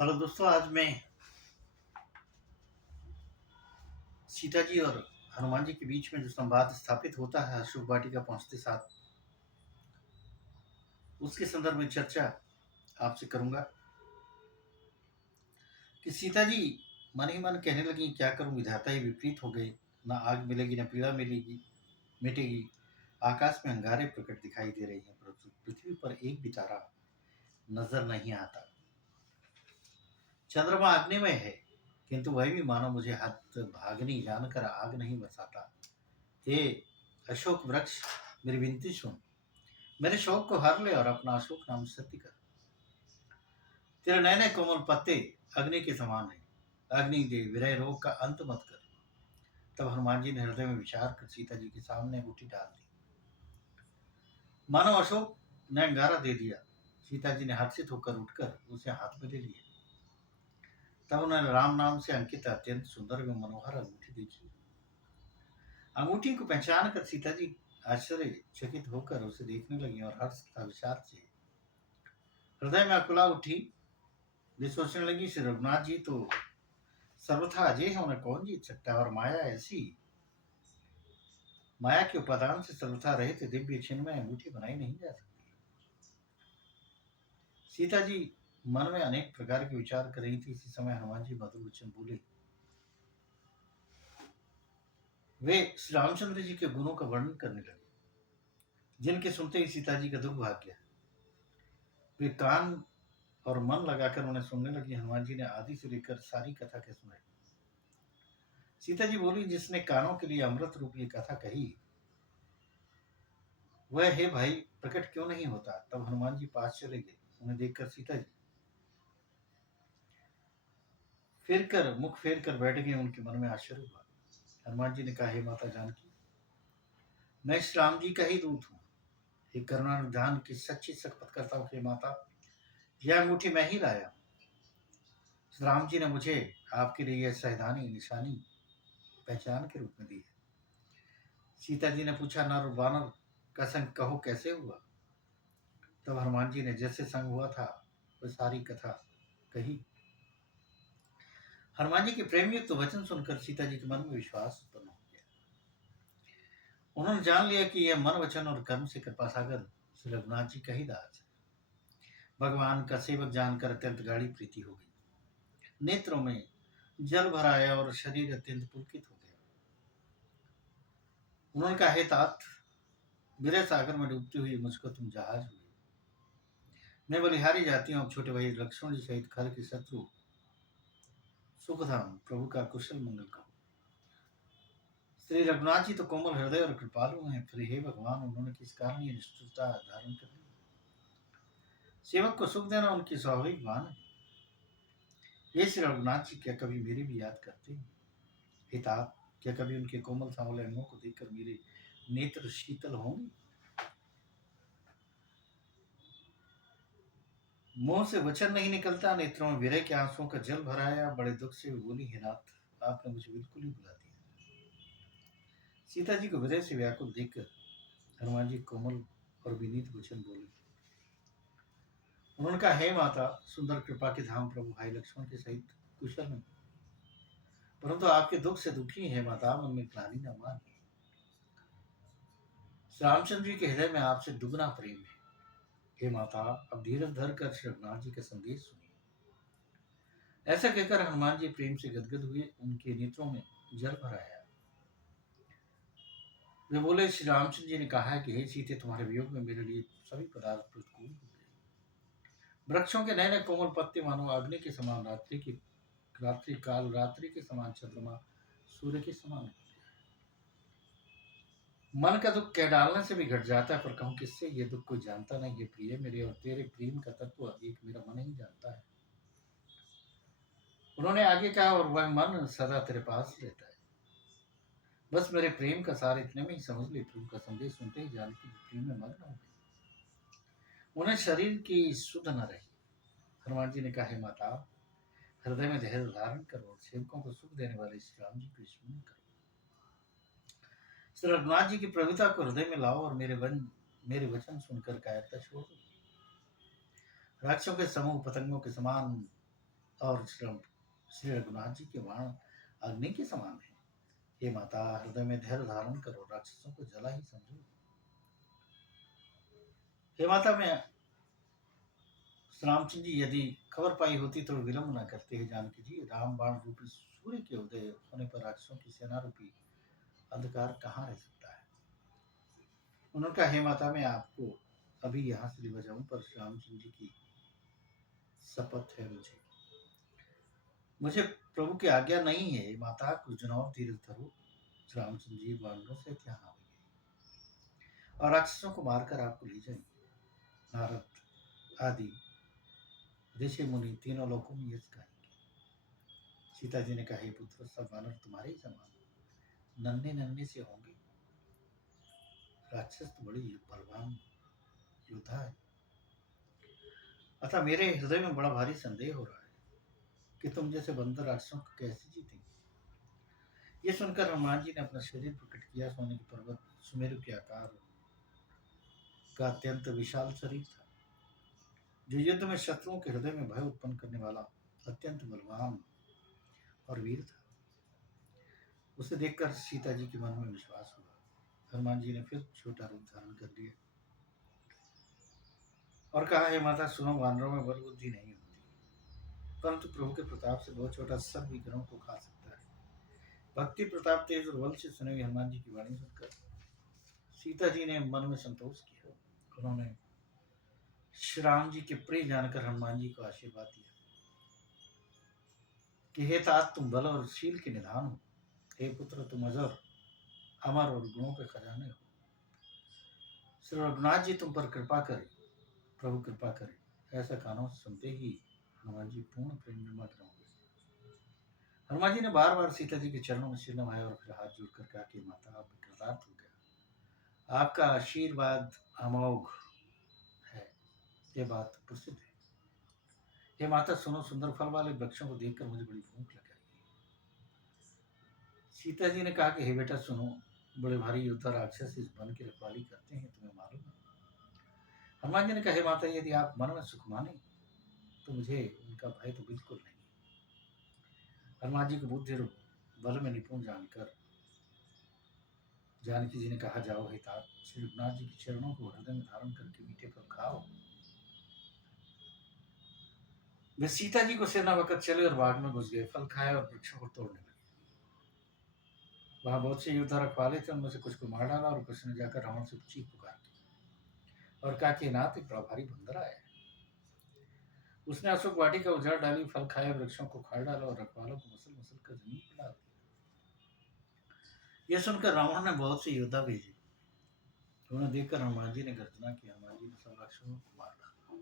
Hello दोस्तों, आज मैं सीता जी और हनुमान जी के बीच में जो संवाद स्थापित होता है अशोक वाटिका पहुंचते साथ, उसके संदर्भ में चर्चा आपसे करूंगा कि सीता जी मन ही मन कहने लगी, क्या करूं, विधाता ही विपरीत हो गए। ना आग मिलेगी, ना पीड़ा मिलेगी मिटेगी। आकाश में अंगारे प्रकट दिखाई दे रही हैं, परंतु पृथ्वी पर एक भी तारा नजर नहीं आता। चंद्रमा अग्निमय है, किंतु वह भी मानो मुझे हाथ भागनी जानकर आग नहीं बरसाता। हे अशोक वृक्ष, मेरी विनती सुन, मेरे शौक को हर ले और अपना अशोक नाम सत्य कर। तेरे नए नए कोमल पत्ते अग्नि के समान है। अग्नि दे, विरह रोग का अंत मत कर। तब हनुमान जी ने हृदय में विचार कर सीता जी के सामने अंगूठी डाल दी। मानो अशोक ने अंगारा दे दिया। सीता जी ने हर्षित होकर उठकर उसे हाथ में ले लिया। तब उन्होंने राम नाम से अंकित अत्यंत सुंदर एवं मनोहर अंगूठी देखी। अंगूठी को पहचान कर सीता जी आश्चर्यचकित होकर उसे देखने लगी और हर्ष तथा विषाद से हृदय में अकुला उठी। वे सोचने लगी, श्री रघुनाथ जी तो सर्वथा अजय है, उन्हें कौन जीत सकता है। और माया ऐसी, माया के उपादान से सर्वथा रहित दिव्य चिन्ह में अंगूठी बनाई नहीं जा सकती। सीता जी मन में अनेक प्रकार के विचार कर रही थी। इसी समय हनुमान जी मधुर वचन बोले। वे श्री रामचंद्र जी के गुणों का वर्णन करने लगे, जिनके सुनते ही सीता जी का दुख भाग गया। वे कान और मन लगाकर उन्हें सुनने लगी। हनुमान जी ने आदि से लेकर सारी कथा के सुनाई। सीता जी बोली, जिसने कानों के लिए अमृत रूप ये कथा कही, वह हे भाई प्रकट क्यों नहीं होता। तब हनुमान जी पास चले गए। उन्हें देखकर सीता जी मुख फेर कर बैठ गए। उनके मन में आश्चर्य हुआ। हनुमान जी ने कहा, हे माता जानकी, मैं श्री राम जी का ही दूत हूँ। हे करुणा निधान की सच्ची शपथ करता हूँ, हे माता, यह अंगूठी मैं ही लाया। श्री राम जी ने मुझे आपके लिए यह सावधानी निशानी पहचान के रूप में दी है। सीता जी ने पूछा, नर वानर का संग कहो कैसे हुआ। तब हनुमान जी ने जैसे संग हुआ था वह सारी कथा कही। हनुमान जी के प्रेम युक्त वचन सुनकर सीता जी के मन में विश्वास उत्पन्न हो गया। उन्होंने जान लिया कि यह मन वचन और कर्म से कृपा सागर श्री रघुनाथ जी का ही दास है। भगवान का सेवक जानकर अत्यंत गाढ़ी प्रीति हो गई। नेत्रों में जल भर आया और शरीर अत्यंत पुलकित हो गया। उन्होंने कहा, हे तात, मेरे सागर में डूबती हुई मुझको तुम जहाज हुए। मैं बलिहारी जाती हूँ। छोटे भाई लक्ष्मण जी सहित खल के शत्रु सुखधाम प्रभु का कुशल मंगल कहो। श्री रघुनाथ जी तो कोमल हृदय और कृपालु हैं, फिर हे भगवान उन्होंने किस कारण ये निष्ठुरता धारण कर ली। सेवक को सुख देना उनकी स्वाभाविक वान है। ये श्री रघुनाथ जी क्या कभी मेरी भी याद करते हैं। हे तात, क्या कभी उनके कोमल सांवले अंगों को देखकर मेरे नेत्र शीतल होंगे। मुंह से वचन नहीं निकलता, नेत्रों में विरह के आंसुओं का जल भराया। बड़े दुख से बोली, हे नाथ, आपने मुझे बिल्कुल ही भुला दिया। सीता जी को विरह से व्याकुल देखकर हनुमान जी कोमल और विनीत वचन बोले। उन्होंने कहा, हे माता, सुंदर कृपा के धाम प्रभु भाई लक्ष्मण के सहित कुशल में, परंतु आपके दुख से दुखी है माता, मन में ग्लानि न मान। रामचंद्र जी के हृदय में आपसे दुगना प्रेम है। हे माता, अब धीरज धर कर श्री रघुनाथ जी का संदेश सुनिए। ऐसा कहकर हनुमान जी प्रेम से गदगद हुए। उनके नेत्रों में जल भर आया। वे बोले, श्री रामचंद्र जी ने कहा है कि हे सीते, तुम्हारे वियोग में मेरे लिए सभी पदार्थ प्रतिकूल हो गए। वृक्षों के नए नए कोमल पत्ते मानो अग्नि के समान, रात्रि के समान, चंद्रमा सूर्य के समान। मन का दुख कह डालने से भी घट जाता है, पर कहूं किससे, ये दुख कोई जानता नहीं। ये प्रिय मेरे और तेरे प्रेम का तत्व एक मेरा मन ही जानता है। उन्होंने आगे कहा, और वह मन सदा तेरे पास ही रहता है। बस मेरे प्रेम का सार इतने में ही समझ ले। प्रभु का संदेश सुनते ही जानकी प्रेम में मग्न हो गई। उन्हें शरीर की सुध न रही। हनुमान जी ने कहा, हे माता, हृदय में धैर्य धारण करो और सेवकों को सुख देने वाले श्री राम जी को स्मरण करो। श्री रघुनाथ जी की प्रभुता को हृदय में लाओ और मेरे वचन सुनकर कायरता छोड़ दो। राक्षसों के समूह पतंगों के समान और श्री रघुनाथ जी के बाण अग्नि के समान है। हे माता, हृदय में धैर्य धारण करो, राक्षसों को जला ही समझो। हे माता, मैं रामचंद्र जी यदि खबर पाई होती तो विलंब न करते। हैं जानकी जी, राम बाण रूपी सूर्य के उदय होने पर राक्षसों की सेना रूपी अंधकार कहाँ रह सकता है। उन्होंने कहा, हे माता, मैं आपको अभी यहाँ से ले जाऊं, पर रामचंद्र जी की शपथ है मुझे प्रभु की आज्ञा नहीं है। माता, कुछ दिन और धीरज धरो। रामचंद्र जी वानरों से यहाँ आएंगे और राक्षसों को मारकर आपको ले जाएंगे। नारद आदि ऋषि मुनि तीनों लोगों में यश गाएंगे। सीता जी ने कहा, हे पुत्र, सब वानर तुम्हारे ही समान नन्हे नन्हे से होंगे। राक्षस तो बड़ी बलवान योद्धा है। अतः मेरे हृदय में बड़ा भारी संदेह हो रहा है कि तुम जैसे बंदर राक्षसों को कैसे जीतेंगे। ये सुनकर हनुमान जी ने अपना शरीर प्रकट किया। सोने के पर्वत सुमेरु के आकार का अत्यंत विशाल शरीर था, जो युद्ध में शत्रुओं के हृदय में भय उत्पन्न करने वाला अत्यंत बलवान और वीर था। उसे देखकर सीता जी के मन में विश्वास हुआ। हनुमान जी ने फिर छोटा रूप धारण कर लिया और कहा, हे माता, सुनो, वानरों में बल बुद्धि नहीं होती, परंतु प्रभु के प्रताप से बहुत छोटा सब विग्रहों को खा सकता है। भक्ति, प्रताप, तेज और बल से सुने हुए हनुमान जी की वाणी सुनकर सीता जी ने मन में संतोष किया। उन्होंने श्री राम जी के प्रिय जानकर हनुमान जी को आशीर्वाद दिया कि हे तात, तुम बल और शील के निधान हो। हे पुत्र, तुम अजर, अमर और गुणों के खजाने हो। श्री रघुनाथ जी तुम पर कृपा करें, प्रभु कृपा करें। ऐसा कानों से सुनते ही हनुमान जी पूर्ण प्रेम में मग्न हो गए। हनुमान जी ने बार बार सीता जी के चरणों में सिर नवाया और फिर हाथ जोड़कर कहा कि माता, आप कृतार्थ हो गया। आपका आशीर्वाद अमोघ है, ये बात प्रसिद्ध है। हे माता, सुनो, सुंदर फल वाले वृक्षों को देखकर मुझे बड़ी भूख लग गई। सीता जी ने कहा कि हे बेटा, सुनो, बड़े भारी योद्धा राक्षस इस वन की रखवाली करते हैं, तुम्हें मालूम है। हनुमान जी ने कहा, हे माता, यदि आप मन में सुख माने तो मुझे उनका भय तो बिल्कुल नहीं। हनुमान जी को बुद्धि और बल में निपुण जानकर जानकी जी ने कहा, जाओ हे तात, श्री रघुनाथ जी के चरणों को हृदय में धारण करके मीठे फल खाओ। वे सीता जी को सेना वक्त चले और बाग में घुस गए। फल खाए और वृक्षों को तोड़ने लगे। वहां बहुत से योद्धा रखवाले थे, उनमें से कुछ को मार डाला और कुछ ने जाकर रावण से चीख पुकार की और कहा कि नाथ, एक बड़ा भारी बंदर आया है। उसने अशोक वाटिका उजाड़ डाली, फल खाए, वृक्षों को खाड़ डाला और रखवालों को मसल मसल कर जमीन पर डाल दिया। यह सुनकर रावण ने बहुत से योद्धा भेजे। उन्हें देखकर हनुमान जी ने गर्जना की। हनुमान जी ने सब राक्षसों को मार डाला।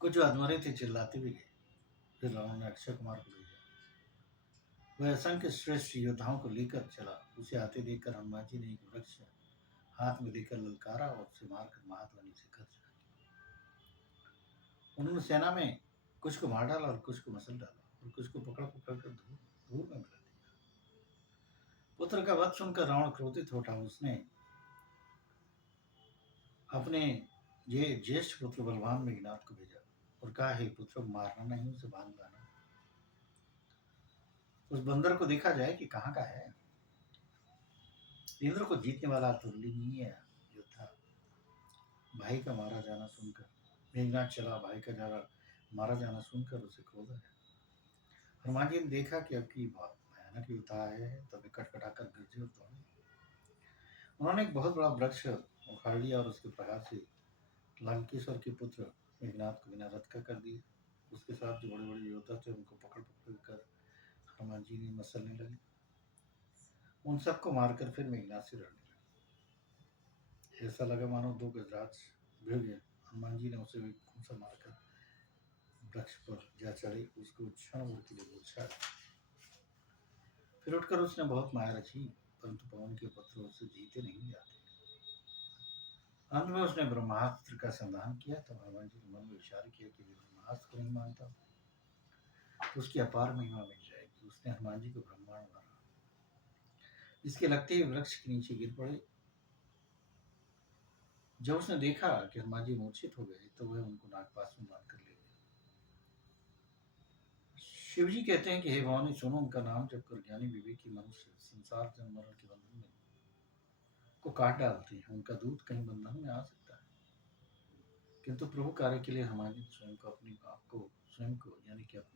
कुछ जो अधमरे थे चिल्लाते भी गए। फिर रावण ने अक्षय कुमार को भेजा। वह असंख्य श्रेष्ठ योद्धाओं को लेकर चला। उसे आते देखकर हनुमान जी ने एक वृक्ष हाथ में लेकर ललकारा और उसे मारकर महाध्वनि से घर चला। उन्होंने सेना में कुछ को मार डाला और कुछ को मसल डाला और कुछ को पकड़ पकड़ कर धूल धूल में मिला दिया। पुत्र का वध सुनकर रावण क्रोधित हो उठा। उसने अपने ये ज्येष्ठ पुत्र बलवान मेघनाथ को भेजा और कहा, हे पुत्र, मारना नहीं, उसे बांध लाना। उस बंदर को देखा जाए कि कहाँ का है। इंद्र को जीतने वाला अतुलनीय योद्धा भाई का मारा जाना सुनकर मेघनाथ चला। भाई का मारा जाना सुनकर उसे क्रोध आया। हनुमान जी ने देखा कि अब की भयानक योद्धा आया है, तब कटकटाकर गरजे और दौड़े। उन्होंने एक बहुत बड़ा वृक्ष उखाड़ लिया और उसके प्रहार से लंकेश्वर के पुत्र मेघनाथ को बिना रथ का कर दिया। उसके साथ जो बड़े बड़े योद्धा थे उनको पकड़ पकड़ कर हनुमान जी ने मसलने लगे। उन सबको मारकर फिर मेघनाथ से लड़ने लगे। ऐसा लगा मानो दो गजराज भिड़ गए। हनुमान जी ने उसे खूंसा मारकर वृक्ष पर जा चढ़े, उसको क्षण भर के लिए मूर्छा। फिर उठकर उसने बहुत माया रची, परंतु पवन के पुत्र उससे जीते नहीं जाते। अंत में उसने ब्रह्मास्त्र का संधान किया। तब हनुमान जी ने मन में विचार किया कि ब्रह्मास्त्र को नहीं मानता तो उसकी अपार महिमा मिल जाएगी। उसने हनुमान जी को ब्रह्मांड मारा। इसके लगते ही वृक्ष के नीचे गिर पड़े। जब उसने देखा कि हनुमान जी मूर्छित हो गए तो वह उनको नागपाश में बांध कर ले गए। शिव जी कहते हैं कि हे भवानी सुनो, उनका नाम जप कर ज्ञानी विवेकी मनुष्य संसार जन्म मरण के बंधन में को काट डालते हैं। उनका दूत कहीं बंधन में आ सकता है, किंतु प्रभु कार्य के लिए हमारे स्वयं को यानी कि अपने